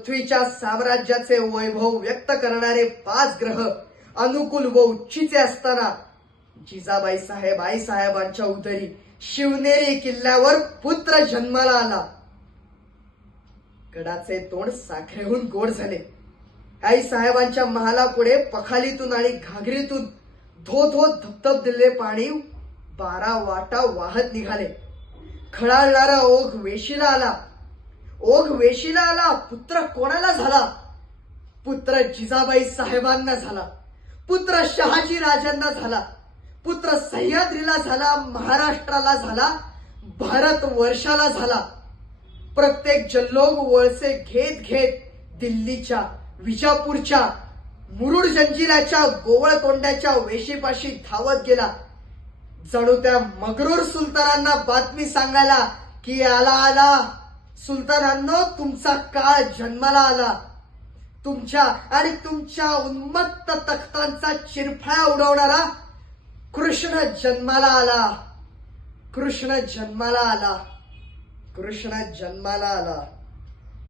पृथ्वीच्या साम्राज्याचे वैभव व्यक्त करणारे 5 ग्रह अनुकूल व उच्चीचे असताना जिजाबाई साहेब आईसाहेबांच्या उदरी शिवनेरी किल्ल्यावर पुत्र जन्माला आला. गडाचे तोंड साखरेहून गोड झाले. आईसाहेबांच्या महालापुढे पखालीतून आणि घागरीतून धो धो धबधब दिले पाणी 12 वाटा वाहत निघाले. खळाळणारा ओघ वेशीला आला. ओघ वेशीला आला. पुत्र कोणाला झाला? पुत्र जिजाबाई साहेबांना झाला. पुत्र शहाजी राजांना झाला. पुत्र सह्याद्रीला झाला. महाराष्ट्राला झाला. भारत वर्षाला झाला. प्रत्येक जल्लोग वळसे घेत घेत दिल्लीच्या, विजापूरच्या, मुरुड जंजिऱ्याच्या, गोवळकोंड्याच्या वेशीपाशी धावत गेला. जणू त्या मगरूर सुलतानांना बातमी सांगायला की आला आला सुलतानांनो, तुमचा काळ जन्माला आला. तुमच्या आणि तुमच्या उन्मत्त तख्तांचा चिरफळा उडवणारा कृष्ण जन्माला आला. कृष्ण जन्माला आला. कृष्ण जन्माला आला.